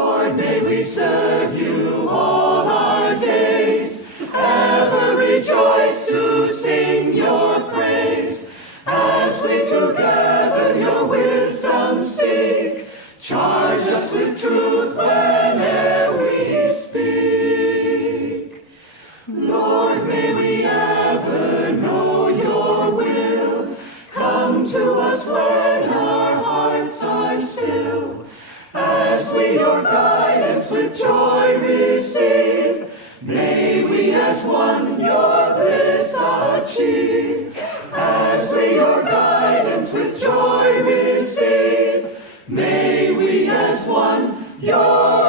Lord, may we serve you all our days, ever rejoice to sing your praise, as we together your wisdom seek. Charge us with truth whene'er we speak. Lord, may we ever know your will. Come to us when our hearts are still, as we your guidance with joy receive. May we as one your bliss achieve, as we your guidance with joy receive. May we as one your